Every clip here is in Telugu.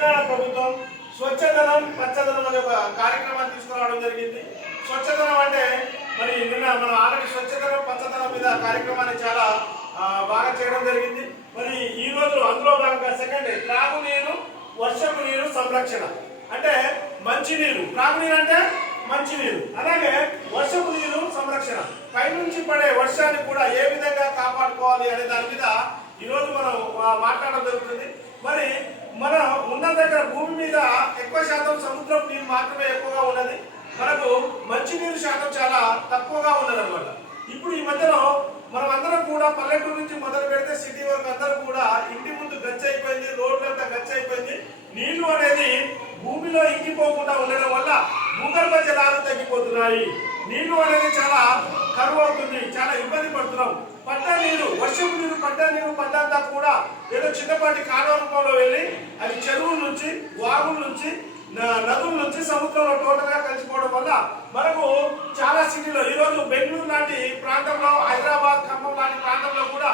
తెలంగాణ ప్రభుత్వం స్వచ్ఛదనం పచ్చదనం అనే ఒక కార్యక్రమాన్ని తీసుకురావడం జరిగింది. స్వచ్ఛదనం అంటే మరి నిన్న మనం ఆల్రెడీ స్వచ్ఛధనం పచ్చదనం మీద కార్యక్రమాన్ని చాలా బాగా చేయడం జరిగింది. మరి ఈ రోజు అందులో భాగంగా సెకండ్ త్రాగునీరు వర్షపు నీరు సంరక్షణ. అంటే మంచినీరు. త్రాగునీరు అంటే మంచినీరు. అలాగే వర్షపు నీరు సంరక్షణ. పైనుంచి పడే వర్షాన్ని కూడా ఏ విధంగా కాపాడుకోవాలి అనే దాని మీద ఈరోజు మనం మాట్లాడడం జరుగుతుంది. మరి మన ఉన్న దగ్గర భూమి మీద ఎక్కువ శాతం సముద్రం నీరు మాత్రమే ఎక్కువగా ఉన్నది. మనకు మంచినీరు శాతం చాలా తక్కువగా ఉన్నది అనమాట ఇప్పుడు ఈ మధ్యలో మనం అందరం కూడా పల్లెటూరు నుంచి మొదలు పెడితే సిటీ వరకు అందరం కూడా ఇంటి ముందు గచ్చ అయిపోయింది రోడ్లంతా గచ్చ అయిపోయింది. నీళ్ళు అనేది భూమిలో ఇంకిపోకుండా ఉండడం వల్ల భూగర్భ జలాలు తగ్గిపోతున్నాయి. నీళ్ళు అనేది చాలా కరువు అవుతుంది చాలా ఇబ్బంది పడుతున్నాం. పడ్డ నీరు వర్షపు నీరు పడ్డ నీరు పడ్డంతా కూడా ఏదో చిన్నపాటి కాలువ రూపంలో వెళ్ళి అది చెరువుల నుంచి వాగుల నుంచి నదుల నుంచి సముద్రంలో టోటల్గా కలిసిపోవడం వల్ల మనకు చాలా సిటీలో ఈ రోజు బెంగళూరు లాంటి ప్రాంతంలో హైదరాబాద్ ఖమ్మం లాంటి ప్రాంతంలో కూడా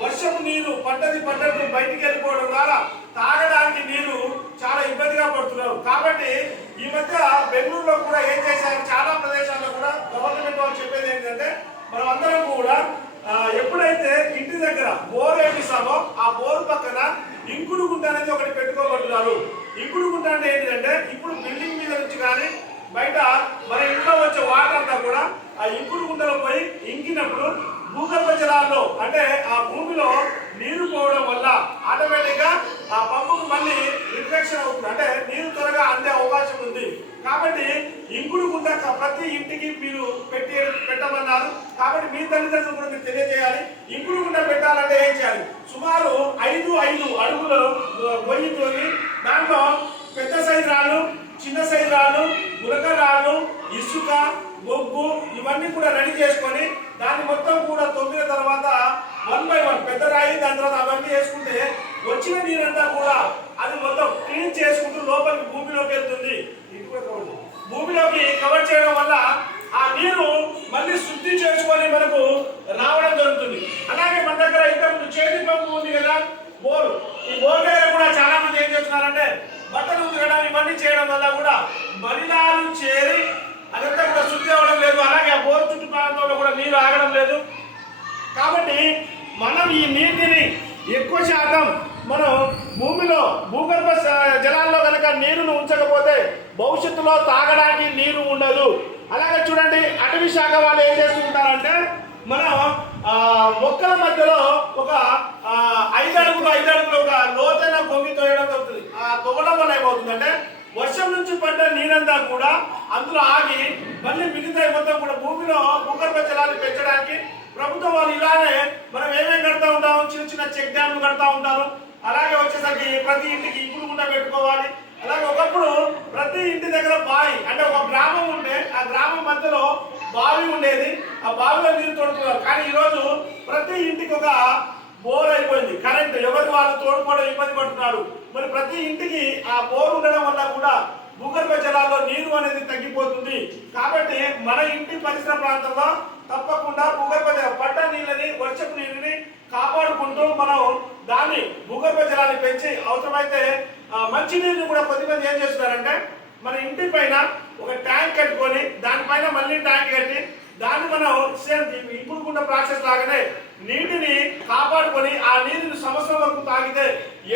వర్షపు నీరు పడ్డది పడ్డట్టు బయటికి వెళ్ళిపోవడం ద్వారా తాగడానికి నీరు చాలా ఇబ్బందిగా పడుతున్నారు. కాబట్టి ఈ మధ్య బెంగళూరులో కూడా ఏం చేశారు? చాలా ప్రదేశాల్లో కూడా గవర్నమెంట్ వాళ్ళు చెప్పేది ఏంటంటే మనం అందరం కూడా ఆ, ఎప్పుడైతే ఇంటి దగ్గర బోర్ వేపిస్తామో ఆ బోర్ పక్కన ఇంకుడు గుంట అనేది ఒకటి పెట్టుకోబడుతున్నారు ఇంకుడు గుంట అంటే ఏంటంటే ఇప్పుడు బిల్డింగ్ మీద నుంచి కానీ బయట మన ఇంట్లో వచ్చే వాటర్ అంతా కూడా ఆ ఇంకుడు గుంటలో పోయి ఇంకినప్పుడు భూగర్భ జలాల్లో అంటే ఆ భూమిలో నీరు పోవడం వల్ల ఆటోమేటిక్గా ఆ పంపుకు మళ్ళీ రిఫ్లెక్షన్ అవుతుంది. అంటే నీరు త్వరగా అందే అవకాశం ఉంది. కాబట్టి ఇంకుడు గుంట ప్రతి ఇంటికి మీరు పెట్టి పెట్టమన్నారు. కాబట్టి మీ తల్లిదండ్రులు కూడా మీరు తెలియజేయాలి. ఇంకుడు కూడా పెట్టాలంటే ఏం చేయాలి? సుమారు ఐదు ఐదు అడుగులు గొయ్యి తోని దాంట్లో పెద్ద సైజు రాళ్ళు చిన్న సైజు రాళ్ళు గులక రాళ్ళు ఇసుక బొగ్గు ఇవన్నీ కూడా రెడీ చేసుకొని దాన్ని మొత్తం కూడా తొమ్మిన తర్వాత వన్ బై వన్ పెద్ద రాయి దాని తర్వాత అవన్నీ వేసుకుంటే వచ్చిన నీరంతా కూడా అది మొత్తం క్లీన్ చేసుకుంటూ లోపలికి భూమిలోకి వెళ్తుంది. భూమిలోకి కవర్ చేయడం వల్ల ఆ నీరు మళ్ళీ శుద్ధి చేసుకొని మనకు రావడం జరుగుతుంది. అలాగే మన దగ్గర ఇంతకుముందు చేతి పంపు ఉంది కదా బోర్. ఈ బోర్ దగ్గర కూడా చాలా మంది ఏం చేస్తున్నారంటే బట్టలు ఉతకడం ఇవన్నీ చేయడం వల్ల కూడా మలినాలు చేరి అదంతా కూడా శుద్ధి అవ్వడం లేదు. అలాగే ఆ బోర్ చుట్టూ ప్రాంతంలో కూడా నీరు ఆగడం లేదు. కాబట్టి మనం ఈ నీటిని ఎక్కువ శాతం మనం భూమిలో భూగర్భ జలాల్లో కనుక నీరును ఉంచకపోతే భవిష్యత్తులో తాగడానికి నీరు ఉండదు. అలాగే చూడండి అటవీ శాఖ వాళ్ళు ఏం చేస్తుంటారంటే మనం మొక్కల మధ్యలో ఒక ఐదు అడుగులు ఐదు అడుగులు ఒక లోతైన గొంగి తోయడం జరుగుతుంది. ఆ తొగడం వల్ల ఏమవుతుందంటే వర్షం నుంచి పడ్డ నీరంతా కూడా అందులో ఆగి మళ్ళీ మిగతా మొత్తం కూడా భూమిలో భూగర్భ జలాలు పెంచడానికి ప్రభుత్వం వాళ్ళు ఇలానే మనం ఏమేమి కడతా ఉంటాము చిన్న చిన్న చెక్ డ్యామ్లు కడతా ఉంటారు. అలాగే వచ్చేసరికి ప్రతి ఇంటికి ఇంకులు కూడా పెట్టుకోవాలి. అలాగే ఒకప్పుడు ప్రతి ఇంటి దగ్గర బావి అంటే ఒక గ్రామం ఉంటే ఆ గ్రామం మధ్యలో బావి ఉండేది. ఆ బావిలో నీరు తోడుకున్నారు కానీ ఈరోజు ప్రతి ఇంటికి ఒక బోర్ అయిపోయింది. కరెంట్ ఎవరు వాళ్ళు తోడుకోవడం ఇబ్బంది పడుతున్నారు. మరి ప్రతి ఇంటికి ఆ బోర్ ఉండడం వల్ల కూడా భూగర్భ జలాల్లో నీరు అనేది తగ్గిపోతుంది. కాబట్టి మన ఇంటి పరిసర ప్రాంతంలో తప్పకుండా భూగర్భ జల పడ్డ నీళ్ళని వర్షపు నీళ్ళని కాపాడుకుంటూ మనం దాన్ని భూగర్భ జలాన్ని పెంచి అవసరమైతే ఆ, కూడా కొద్దిమంది ఏం చేస్తున్నారంటే మన ఇంటి పైన ఒక ట్యాంక్ కట్టుకొని దానిపైన మళ్ళీ ట్యాంక్ కట్టి దాన్ని మనం సేమ్ ఇంపుడుకున్న ప్రాసెస్ లాగానే నీటిని కాపాడుకొని ఆ నీటిని సంవత్సరం వరకు తాగితే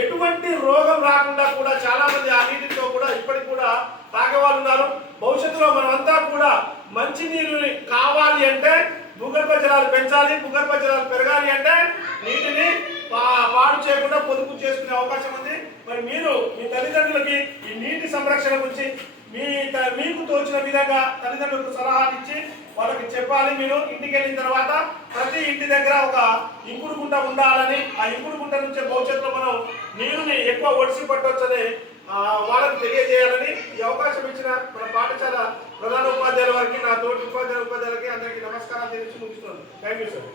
ఎటువంటి రోగం రాకుండా కూడా చాలా మంది ఆ నీటితో కూడా ఇప్పటికి కూడా తాగే వాళ్ళు ఉన్నారు. భవిష్యత్తులో మనమంతా కూడా మంచి నీరుని కావాలి అంటే భూగర్భ జలాలు పెంచాలి భూగర్భ జలాలు పెరగాలి అంటే నీటిని పాడు చేయకుండా పొదుపు చేసుకునే అవకాశం ఉంది. మరి మీరు మీ తల్లిదండ్రులకి ఈ నీటి సంరక్షణ గురించి మీ త- మీకు తోచిన విధంగా తల్లిదండ్రులకు సలహాలు ఇచ్చి వాళ్ళకి చెప్పాలి మీరు. ఇంటికి వెళ్ళిన తర్వాత ప్రతి ఇంటి దగ్గర ఒక ఇంకుడు గుంట ఉండాలని ఆ ఇంకుడు గుంట నుంచే భవిష్యత్తులో మనం నీరుని ఎక్కువ ఒడిసి పట్టవచ్చని వాళ్ళకి తెలియజేయాలని ఈ అవకాశం ఇచ్చిన మన పాఠశాల ప్రధాన ఉపాధ్యాయుల వారికి నా తోటి ఉపాధ్యాయుల ఉపాధ్యాయులకి అందరికీ నమస్కారాలు తెలిసి ముగిస్తున్నాను. Thank you sir